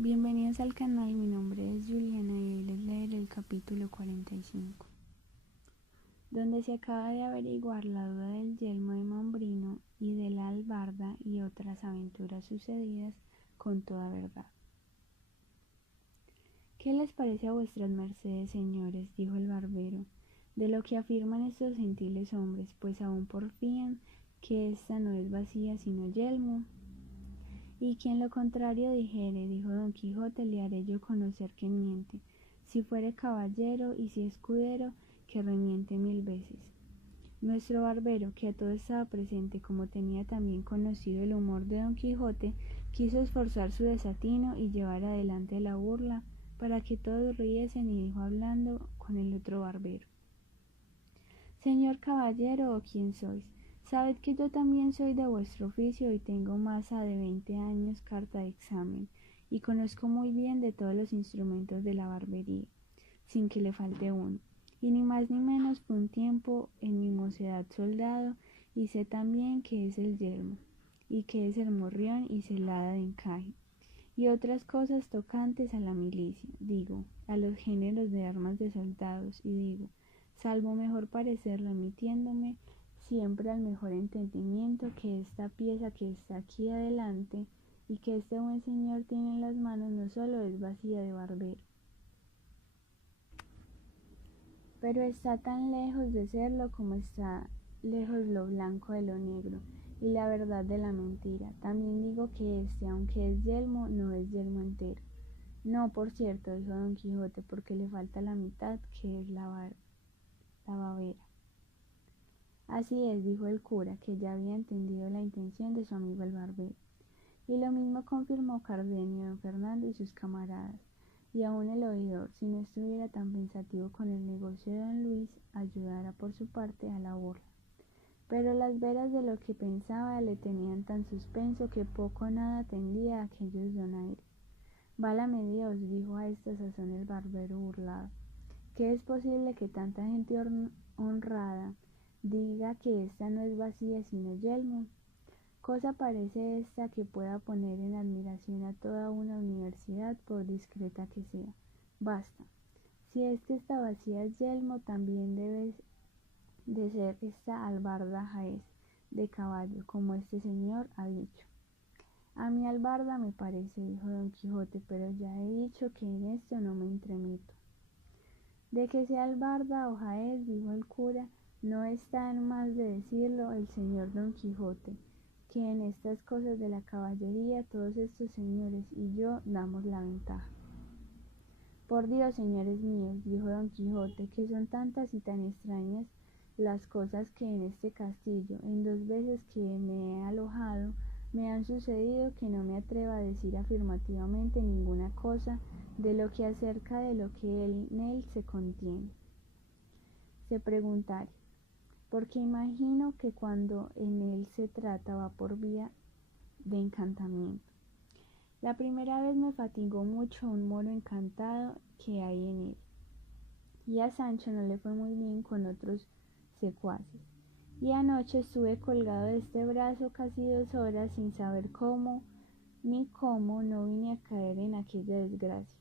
Bienvenidos al canal, mi nombre es Juliana y hoy les leeré el capítulo 45, donde se acaba de averiguar la duda del yelmo de Mambrino y de la albarda y otras aventuras sucedidas con toda verdad. ¿Qué les parece a vuestras mercedes, señores?, dijo el barbero, de lo que afirman estos gentiles hombres, pues aún porfían que ésta no es vacía sino yelmo. Y quien lo contrario dijere, dijo Don Quijote, le haré yo conocer que miente, si fuere caballero y si escudero, que remiente 1000 veces. Nuestro barbero, que a todo estaba presente, como tenía también conocido el humor de Don Quijote, quiso esforzar su desatino y llevar adelante la burla, para que todos riesen, y dijo hablando con el otro barbero: Señor caballero, ¿o quién sois? Sabed que yo también soy de vuestro oficio y tengo masa de 20 años carta de examen, y conozco muy bien de todos los instrumentos de la barbería, sin que le falte uno, y ni más ni menos fue un tiempo en mi mocedad soldado, y sé también qué es el yelmo, y qué es el morrión y celada de encaje, y otras cosas tocantes a la milicia, digo, a los géneros de armas de soldados, y digo, salvo mejor parecer remitiéndome siempre al mejor entendimiento, que esta pieza que está aquí adelante y que este buen señor tiene en las manos no solo es vacía de barbero, pero está tan lejos de serlo como está lejos lo blanco de lo negro y la verdad de la mentira. También digo que aunque es yelmo, no es yelmo entero. No, por cierto, dijo Don Quijote, porque le falta la mitad, que es la babera. Así es, dijo el cura, que ya había entendido la intención de su amigo el barbero. Y lo mismo confirmó Cardenio, don Fernando y sus camaradas, y aun el oidor, si no estuviera tan pensativo con el negocio de don Luis, ayudara por su parte a la burla. Pero las veras de lo que pensaba le tenían tan suspenso que poco o nada atendía a aquellos donaires. Válame Dios, dijo a esta sazón el barbero burlado, ¿qué es posible que tanta gente honrada diga que esta no es vacía sino yelmo? Cosa parece esta que pueda poner en admiración a toda una universidad, por discreta que sea. Basta. Si es que esta vacía es yelmo, también debe de ser esta albarda jaez de caballo, como este señor ha dicho. A mi albarda me parece, dijo Don Quijote, pero ya he dicho que en esto no me entremeto. De que sea albarda o jaez, dijo el cura, no está en más de decirlo el señor Don Quijote, que en estas cosas de la caballería todos estos señores y yo damos la ventaja. Por Dios, señores míos, dijo Don Quijote, que son tantas y tan extrañas las cosas que en este castillo, en 2 veces que me he alojado, me han sucedido, que no me atrevo a decir afirmativamente ninguna cosa de lo que acerca de lo que en él se contiene. Se preguntare, porque imagino que cuando en él se trata va por vía de encantamiento. La primera vez me fatigó mucho un moro encantado que hay en él, y a Sancho no le fue muy bien con otros secuaces, y anoche estuve colgado de este brazo casi 2 horas sin saber cómo ni cómo no vine a caer en aquella desgracia.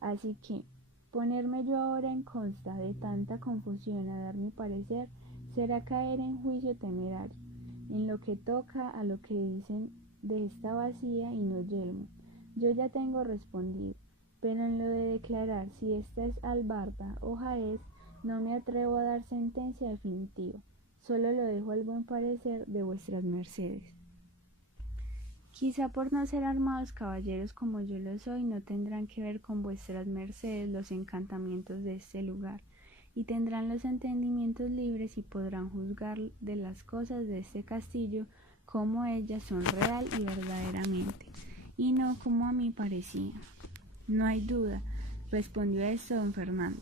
Así que ponerme yo ahora en consta de tanta confusión a dar mi parecer será caer en juicio temerario, en lo que toca a lo que dicen de esta vacía y no yelmo. Yo ya tengo respondido, pero en lo de declarar si esta es albarda o jaez, no me atrevo a dar sentencia definitiva, solo lo dejo al buen parecer de vuestras mercedes. Quizá por no ser armados caballeros como yo lo soy, no tendrán que ver con vuestras mercedes los encantamientos de este lugar, y tendrán los entendimientos libres y podrán juzgar de las cosas de este castillo como ellas son real y verdaderamente, y no como a mí parecía. No hay duda, respondió a esto don Fernando,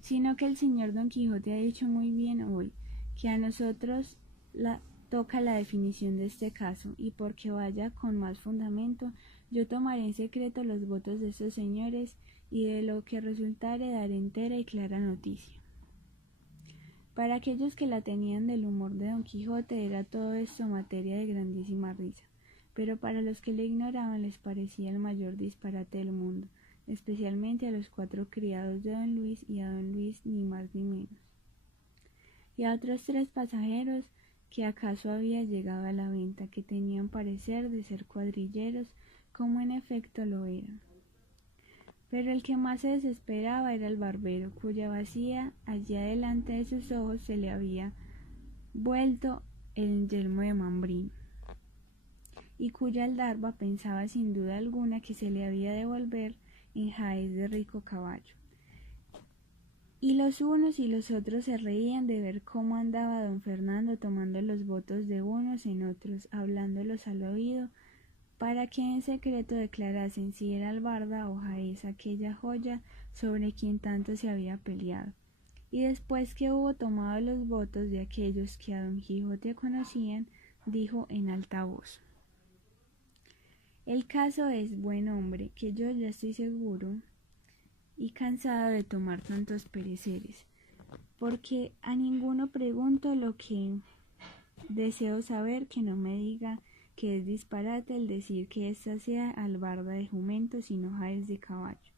sino que el señor Don Quijote ha dicho muy bien hoy, que a nosotros toca la definición de este caso, y porque vaya con más fundamento, yo tomaré en secreto los votos de estos señores, y de lo que resultare daré entera y clara noticia. Para aquellos que la tenían del humor de Don Quijote era todo esto materia de grandísima risa, pero para los que le ignoraban les parecía el mayor disparate del mundo, especialmente a los 4 criados de don Luis y a don Luis ni más ni menos, y a otros 3 pasajeros que acaso había llegado a la venta, que tenían parecer de ser cuadrilleros, como en efecto lo eran. Pero el que más se desesperaba era el barbero, cuya bacía allá delante de sus ojos se le había vuelto el yelmo de Mambrino, y cuya aldarba pensaba sin duda alguna que se le había de volver en jaez de rico caballo. Y los unos y los otros se reían de ver cómo andaba don Fernando tomando los votos de unos en otros, hablándolos al oído, para que en secreto declarasen si era albarda o jaez aquella joya sobre quien tanto se había peleado. Y después que hubo tomado los votos de aquellos que a don Quijote conocían, dijo en alta voz: el caso es, buen hombre, que yo ya estoy seguro y cansado de tomar tantos pereceres, porque a ninguno pregunto lo que deseo saber, que no me diga que es disparate el decir que ésta sea albarda de jumento, sino jaez de caballo,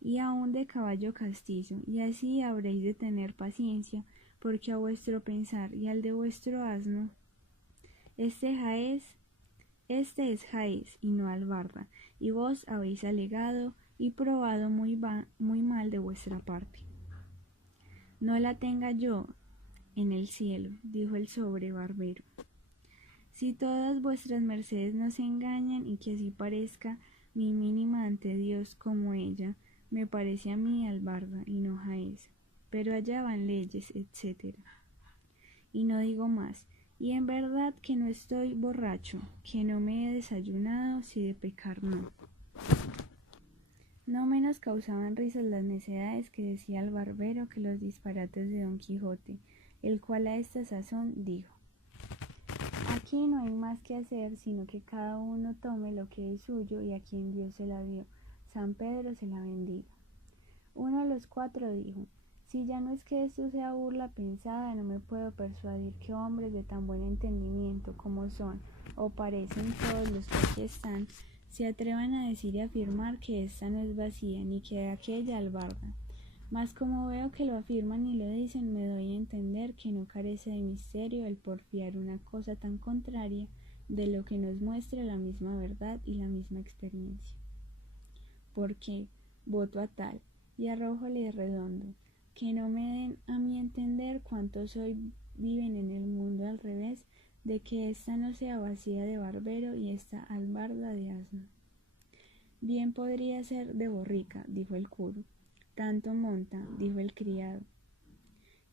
y aun de caballo castizo, y así habréis de tener paciencia, porque a vuestro pensar y al de vuestro asno, este es jaez y no albarda, y vos habéis alegado y probado muy mal de vuestra parte. No la tenga yo en el cielo, dijo el sobrebarbero, si todas vuestras mercedes no se engañan, y que así parezca mi mínima ante Dios como ella, me parece a mí albarda y no jaez, pero allá van leyes, etc. Y no digo más, y en verdad que no estoy borracho, que no me he desayunado, si de pecar no. No menos causaban risas las necedades que decía el barbero que los disparates de don Quijote, el cual a esta sazón dijo: aquí no hay más que hacer, sino que cada uno tome lo que es suyo, y a quien Dios se la dio, San Pedro se la bendiga. Uno de los 4 dijo: si ya no es que esto sea burla pensada, no me puedo persuadir que hombres de tan buen entendimiento como son o parecen todos los que aquí están, se atrevan a decir y afirmar que esta no es vacía, ni que aquella albarda. Mas como veo que lo afirman y lo dicen, me doy a entender que no carece de misterio el porfiar una cosa tan contraria de lo que nos muestra la misma verdad y la misma experiencia. Porque voto a tal, y arrójole redondo, que no me den a mí entender cuántos hoy viven en el mundo al revés, de que ésta no sea vacía de barbero y esta albarda de asno. Bien podría ser de borrica, dijo el curo. Tanto monta, dijo el criado,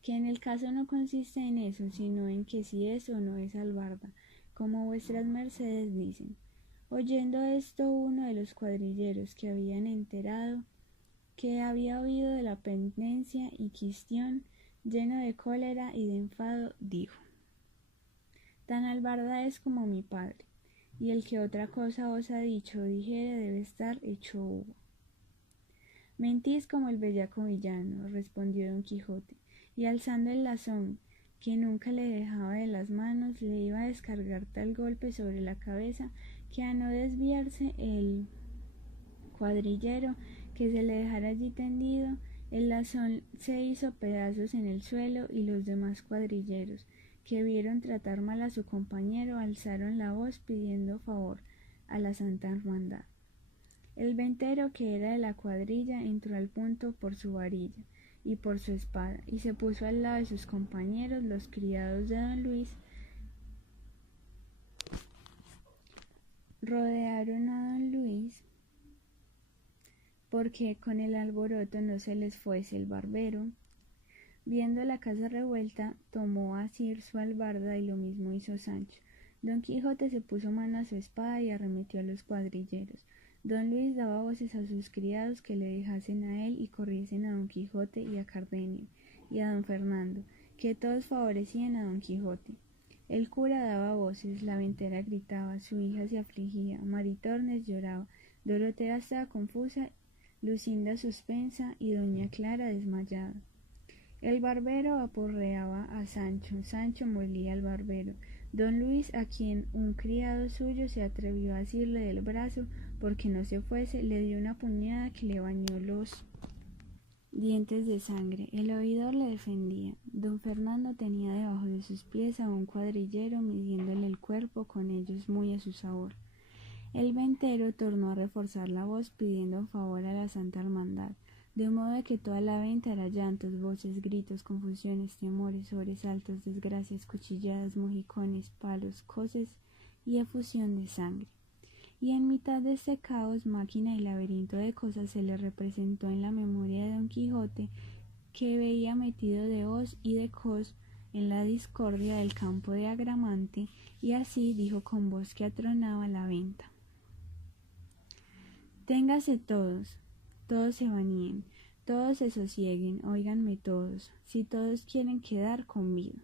que en el caso no consiste en eso, sino en que si es o no es albarda, como vuestras mercedes dicen. Oyendo esto, uno de los cuadrilleros que habían enterado que había oído de la pendencia y quistión, lleno de cólera y de enfado, dijo: tan albarda es como mi padre, y el que otra cosa os ha dicho o dijere debe estar hecho uva. Mentís como el bellaco villano, respondió don Quijote, y alzando el lazón, que nunca le dejaba de las manos, le iba a descargar tal golpe sobre la cabeza, que a no desviarse el cuadrillero, que se le dejara allí tendido, el lazón se hizo pedazos en el suelo, y los demás cuadrilleros, que vieron tratar mal a su compañero, alzaron la voz pidiendo favor a la Santa Hermandad. El ventero, que era de la cuadrilla, entró al punto por su varilla y por su espada, y se puso al lado de sus compañeros, los criados de don Luis. Rodearon a don Luis porque con el alboroto no se les fuese el barbero. Viendo la casa revuelta, tomó asir su albarda, y lo mismo hizo Sancho. Don Quijote se puso mano a su espada y arremetió a los cuadrilleros. Don Luis daba voces a sus criados que le dejasen a él y corriesen a don Quijote y a Cardenio y a don Fernando, que todos favorecían a don Quijote. El cura daba voces, la ventera gritaba, su hija se afligía, Maritornes lloraba, Dorotea estaba confusa, Lucinda suspensa y doña Clara desmayada. El barbero aporreaba a Sancho, Sancho molía al barbero, Don Luis, a quien un criado suyo se atrevió a asirle del brazo porque no se fuese, le dio una puñada que le bañó los dientes de sangre. El oidor le defendía. Don Fernando tenía debajo de sus pies a un cuadrillero midiéndole el cuerpo con ellos muy a su sabor. El ventero tornó a reforzar la voz pidiendo favor a la Santa Hermandad, de modo de que toda la venta era llantos, voces, gritos, confusiones, temores, sobresaltos, desgracias, cuchilladas, mojicones, palos, coces y efusión de sangre. Y en mitad de este caos, máquina y laberinto de cosas se le representó en la memoria de Don Quijote, que veía metido de hoz y de cos en la discordia del campo de Agramante, y así dijo con voz que atronaba la venta: Téngase todos, todos se baníen, todos se sosieguen, óiganme todos, si todos quieren quedar con vida.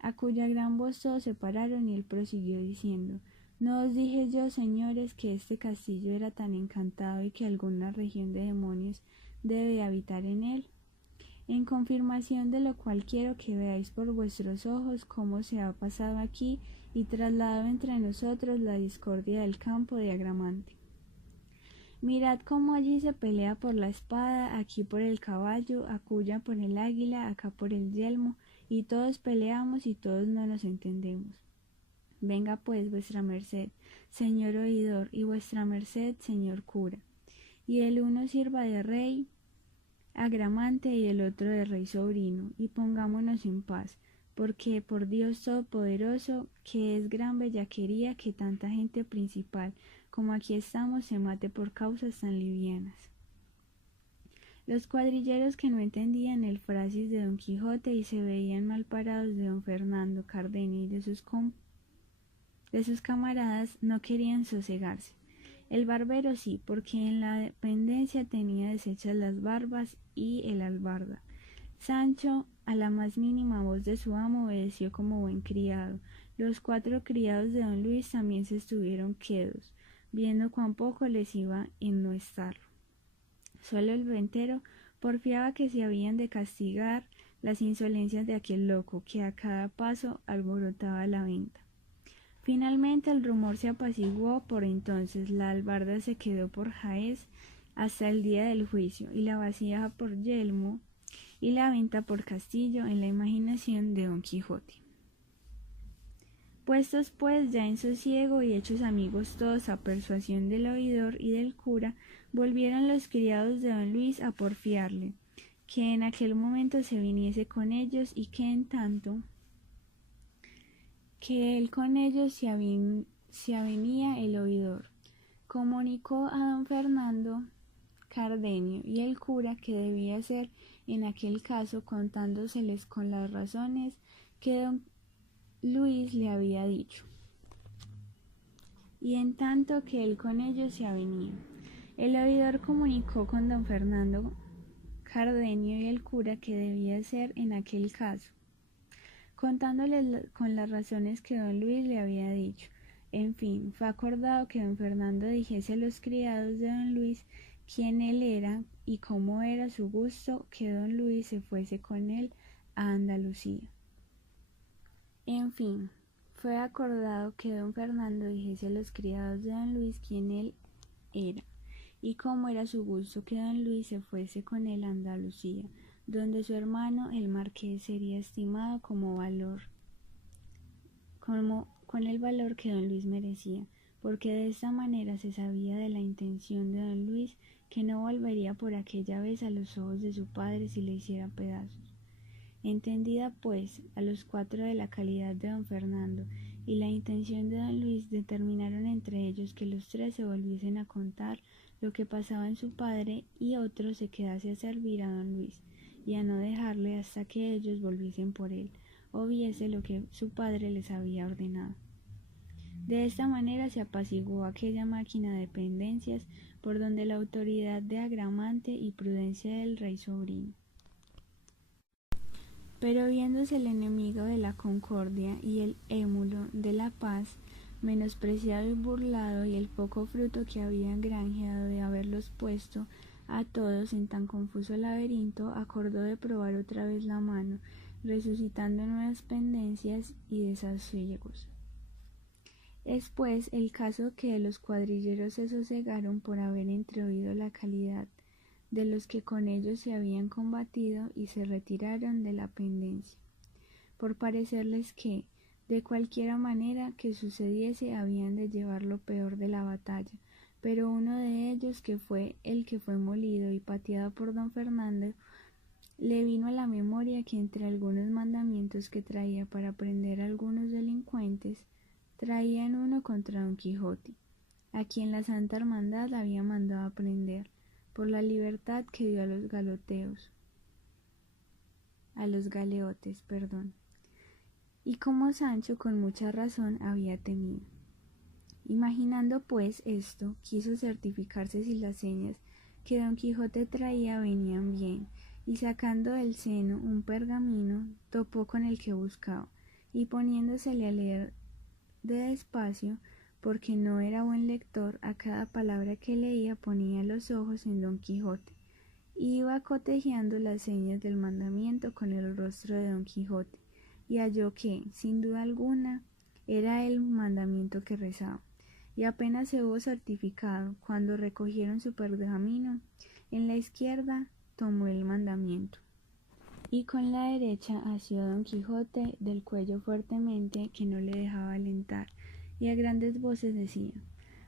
A cuya gran voz todos se pararon y él prosiguió diciendo: ¿No os dije yo, señores, que este castillo era tan encantado y que alguna región de demonios debe habitar en él? En confirmación de lo cual quiero que veáis por vuestros ojos cómo se ha pasado aquí y trasladado entre nosotros la discordia del campo de Agramante. Mirad cómo allí se pelea por la espada, aquí por el caballo, aculla por el águila, acá por el yelmo, y todos peleamos y todos no nos entendemos. Venga pues vuestra merced, señor oidor, y vuestra merced, señor cura, y el uno sirva de rey Agramante y el otro de rey sobrino, y pongámonos en paz, porque por Dios todopoderoso, que es gran bellaquería que tanta gente principal como aquí estamos se mate por causas tan livianas. Los cuadrilleros, que no entendían el frasis de Don Quijote y se veían mal parados de Don Fernando, Cardenio y de sus camaradas, no querían sosegarse. El barbero sí, porque en la dependencia tenía deshechas las barbas y el albarda. Sancho, a la más mínima voz de su amo, obedeció como buen criado. Los 4 criados de don Luis también se estuvieron quedos, viendo cuán poco les iba en no estarlo. Solo el ventero porfiaba que se habían de castigar las insolencias de aquel loco, que a cada paso alborotaba la venta. Finalmente el rumor se apaciguó por entonces, la albarda se quedó por Jaez hasta el día del juicio, y la vasija por yelmo, y la venta por castillo en la imaginación de Don Quijote. Puestos pues ya en sosiego y hechos amigos todos a persuasión del oidor y del cura, volvieron los criados de don Luis a porfiarle, que en aquel momento se viniese con ellos y que en tanto que él con ellos se avenía el oidor. Comunicó a don Fernando, Cardenio y el cura que debía hacer en aquel caso, contándoseles con las razones que don Luis le había dicho, y en tanto que él con ellos se avenía. El oidor comunicó con don Fernando, Cardenio y el cura que debía hacer en aquel caso, contándoles con las razones que don Luis le había dicho. En fin, fue acordado que don Fernando dijese a los criados de don Luis quién él era y cómo era su gusto que don Luis se fuese con él a Andalucía. En fin, fue acordado que don Fernando dijese a los criados de don Luis quién él era y cómo era su gusto que don Luis se fuese con él a Andalucía, donde su hermano el marqués sería estimado con el valor que don Luis merecía, porque de esta manera se sabía de la intención de don Luis, que no volvería por aquella vez a los ojos de su padre si le hiciera pedazos. Entendida pues a los 4 de la calidad de don Fernando y la intención de don Luis, determinaron entre ellos que los 3 se volviesen a contar lo que pasaba en su padre y otro se quedase a servir a don Luis y a no dejarle hasta que ellos volviesen por él o viese lo que su padre les había ordenado. De esta manera se apaciguó aquella máquina de pendencias por donde la autoridad de Agramante y prudencia del rey sobrino. Pero viéndose el enemigo de la concordia y el émulo de la paz menospreciado y burlado, y el poco fruto que habían granjeado de haberlos puesto a todos en tan confuso laberinto, acordó de probar otra vez la mano, resucitando nuevas pendencias y desasosiegos. Es pues el caso que los cuadrilleros se sosegaron por haber entreoído la calidad de los que con ellos se habían combatido y se retiraron de la pendencia, por parecerles que, de cualquiera manera que sucediese, habían de llevar lo peor de la batalla. Pero uno de ellos, que fue el que fue molido y pateado por don Fernando, le vino a la memoria que entre algunos mandamientos que traía para prender a algunos delincuentes, traían uno contra don Quijote, a quien la Santa Hermandad había mandado a prender, por la libertad que dio a los galeotes, y como Sancho con mucha razón había temido. Imaginando pues esto, quiso certificarse si las señas que don Quijote traía venían bien, y sacando del seno un pergamino, topó con el que buscaba, y poniéndosele a leer de despacio, porque no era buen lector, a cada palabra que leía ponía los ojos en don Quijote, y iba cotejeando las señas del mandamiento con el rostro de don Quijote, y halló que, sin duda alguna, era el mandamiento que rezaba. Y apenas se hubo certificado, cuando recogieron su pergamino, en la izquierda tomó el mandamiento, y con la derecha asió a don Quijote del cuello fuertemente, que no le dejaba alentar, y a grandes voces decía: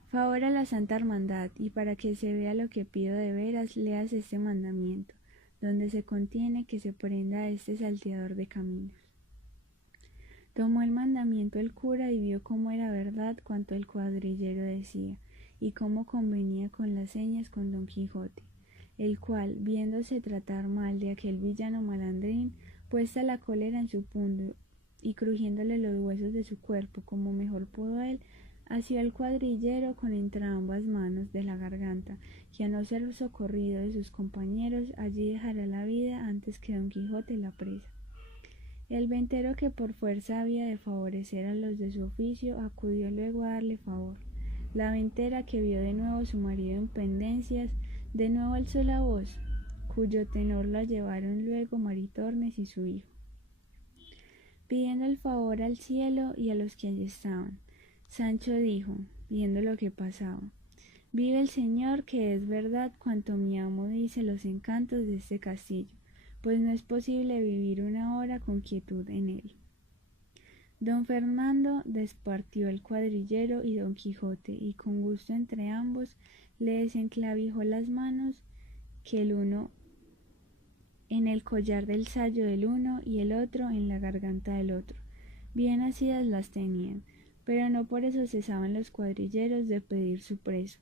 favor a la Santa Hermandad, y para que se vea lo que pido de veras, leas este mandamiento, donde se contiene que se prenda a este salteador de caminos. Tomó el mandamiento el cura y vio cómo era verdad cuanto el cuadrillero decía, y cómo convenía con las señas con don Quijote, el cual, viéndose tratar mal de aquel villano malandrín, puesta la cólera en su punto, y crujiéndole los huesos de su cuerpo como mejor pudo él, asió al cuadrillero con entrambas manos de la garganta, que a no ser socorrido de sus compañeros, allí dejará la vida antes que don Quijote la presa. El ventero, que por fuerza había de favorecer a los de su oficio, acudió luego a darle favor. La ventera, que vio de nuevo su marido en pendencias, de nuevo alzó la voz, cuyo tenor la llevaron luego Maritornes y su hijo, pidiendo el favor al cielo y a los que allí estaban. Sancho dijo, viendo lo que pasaba: vive el Señor, que es verdad cuanto mi amo dice los encantos de este castillo, pues no es posible vivir una hora con quietud en él. Don Fernando despartió el cuadrillero y don Quijote, y con gusto entre ambos le desenclavijó las manos, que el uno en el collar del sayo del uno y el otro en la garganta del otro. Bien asidas las tenían, pero no por eso cesaban los cuadrilleros de pedir su preso,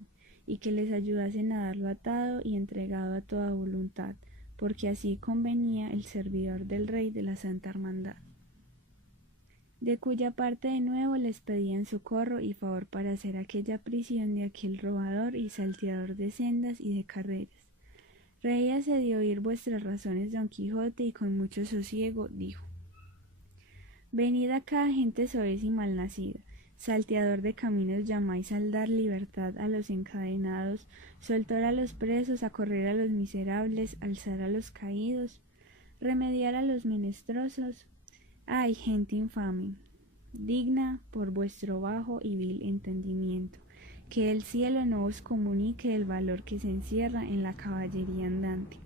y que les ayudasen a darlo atado y entregado a toda voluntad, porque así convenía el servidor del rey de la Santa Hermandad, de cuya parte de nuevo les pedían socorro y favor para hacer aquella prisión de aquel robador y salteador de sendas y de carreras. Reíase de oír vuestras razones don Quijote, y con mucho sosiego dijo: venid acá, gente soez y malnacida, salteador de caminos, llamáis al dar libertad a los encadenados, soltar a los presos, a correr a los miserables, alzar a los caídos, remediar a los menesterosos. ¡Ay, gente infame, digna por vuestro bajo y vil entendimiento! Que el cielo no os comunique el valor que se encierra en la caballería andante,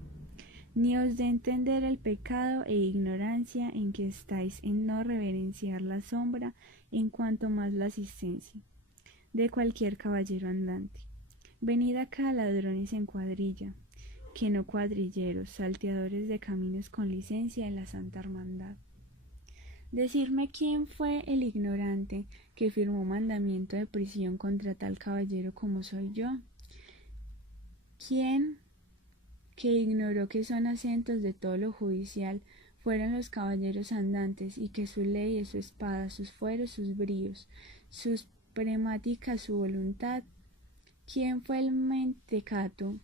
ni os dé entender el pecado e ignorancia en que estáis en no reverenciar la sombra, en cuanto más la asistencia de cualquier caballero andante. Venid acá, ladrones en cuadrilla, que no cuadrilleros, salteadores de caminos con licencia de la Santa Hermandad. Decidme quién fue el ignorante que firmó mandamiento de prisión contra tal caballero como soy yo. ¿Quién que ignoró que son acentos de todo lo judicial fueron los caballeros andantes, y que su ley es su espada, sus fueros, sus bríos, sus premáticas, su voluntad? ¿Quién fue el mentecato,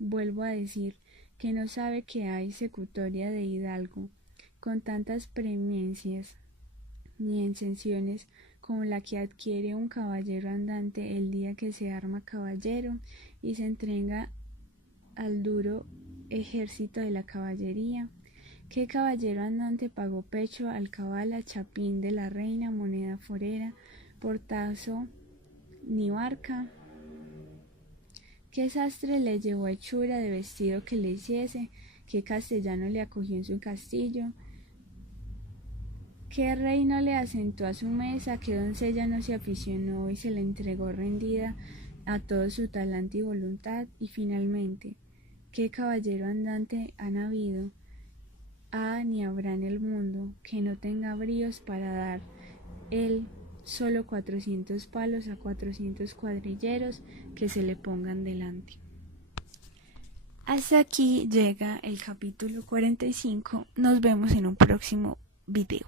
vuelvo a decir, que no sabe que hay secutoria de hidalgo con tantas preeminencias ni exenciones como la que adquiere un caballero andante el día que se arma caballero y se entrega al duro ejército de la caballería, ¿Qué caballero andante pagó pecho, alcabala, chapín de la reina, moneda forera, portazo ni barca? ¿Qué sastre le llevó hechura de vestido que le hiciese? ¿Qué castellano le acogió en su castillo? ¿Qué rey no le asentó a su mesa? ¿Qué doncella no se aficionó y se le entregó rendida a todo su talante y voluntad? Y finalmente, ¿qué caballero andante han habido, ni habrá en el mundo, que no tenga bríos para dar él solo 400 palos a 400 cuadrilleros que se le pongan delante? Hasta aquí llega el capítulo 45. Nos vemos en un próximo video.